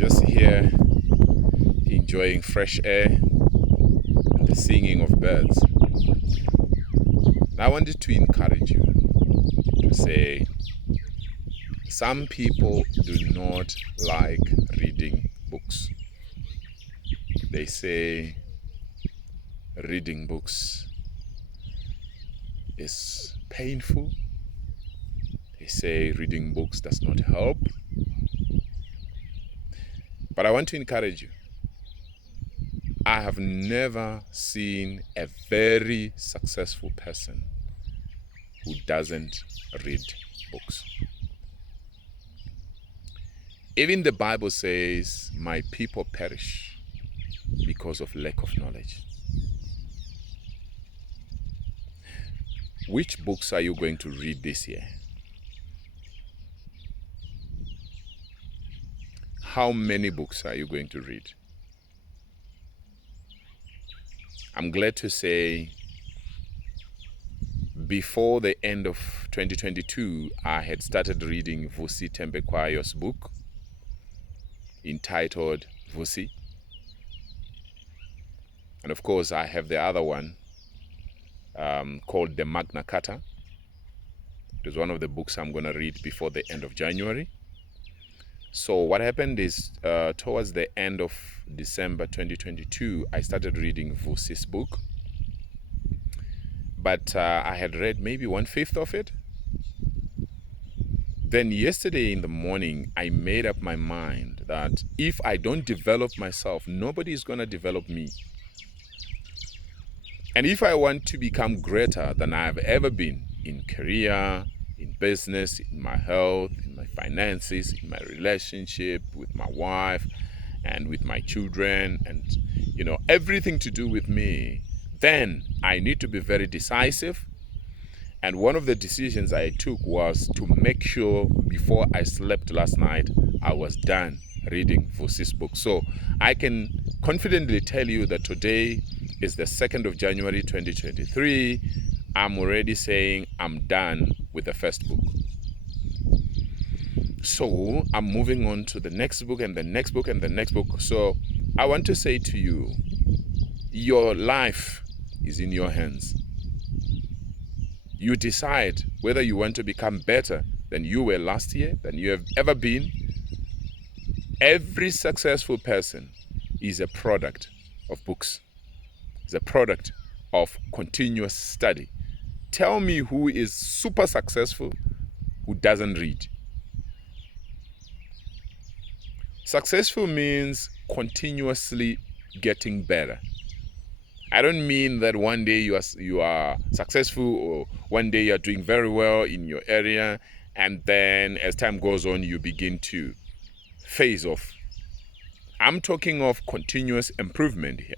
just here enjoying fresh air and the singing of birds. And I wanted to encourage you to say, some people do not like reading books. They say reading books is painful. They say reading books does not help. But I want to encourage you. I have never seen a very successful person who doesn't read books. Even the Bible says, my people perish because of lack of knowledge. Which books are you going to read this year? How many books are you going to read? I'm glad to say before the end of 2022, I had started reading Vusi Thembekwayo's book entitled Vusi. And of course, I have the other one called the Magna Carta. It was one of the books I'm going to read before the end of January. So what happened is towards the end of December 2022, I started reading Vusi's book. But I had read maybe 1/5 of it. Then yesterday in the morning, I made up my mind that if I don't develop myself, nobody is going to develop me. And if I want to become greater than I have ever been in career, in business, in my health, in my finances, in my relationship with my wife and with my children, and everything to do with me, then I need to be very decisive. And one of the decisions I took was to make sure before I slept last night, I was done reading Vusi's book. So I can confidently tell you that today is the 2nd of January 2023. I'm already saying I'm done with the first book. So I'm moving on to the next book and the next book and the next book. So I want to say to you, your life is in your hands. You decide whether you want to become better than you were last year, than you have ever been. Every successful person is a product of books. Is a product of continuous study. Tell me who is super successful who doesn't read. Successful means continuously getting better. I don't mean that one day you are successful or one day you are doing very well in your area and then as time goes on you begin to phase off. I'm talking of continuous improvement here.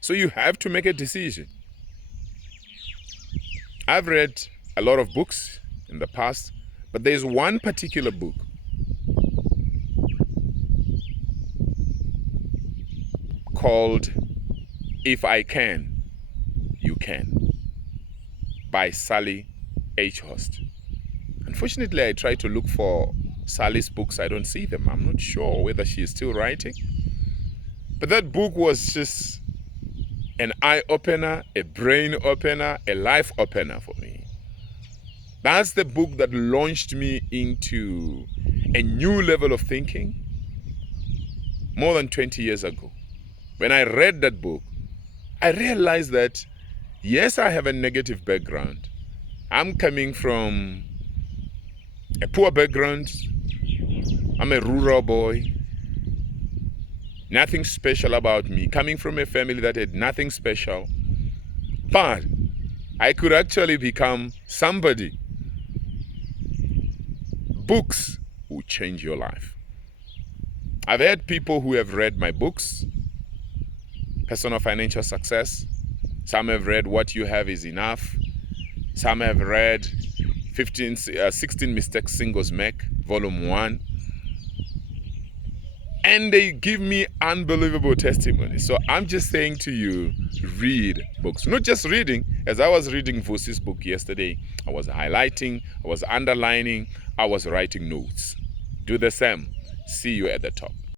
So you have to make a decision. I've read a lot of books in the past, but there's one particular book called If I Can, You Can by Sally H. Horst. Unfortunately, I tried to look for Sally's books. I don't see them. I'm not sure whether she is still writing. But that book was just an eye-opener, a brain-opener, a life-opener for me. That's the book that launched me into a new level of thinking more than 20 years ago. When I read that book, I realized that, yes, I have a negative background. I'm coming from a poor background. I'm a rural boy. Nothing special about me. Coming from a family that had nothing special. But I could actually become somebody. Books will change your life. I've had people who have read my books, Personal Financial Success. Some have read What You Have Is Enough. Some have read 16 Mistakes Singles Make, Volume 1. And they give me unbelievable testimony. So I'm just saying to you, read books. Not just reading. As I was reading Vusi's book yesterday, I was highlighting, I was underlining, I was writing notes. Do the same. See you at the top.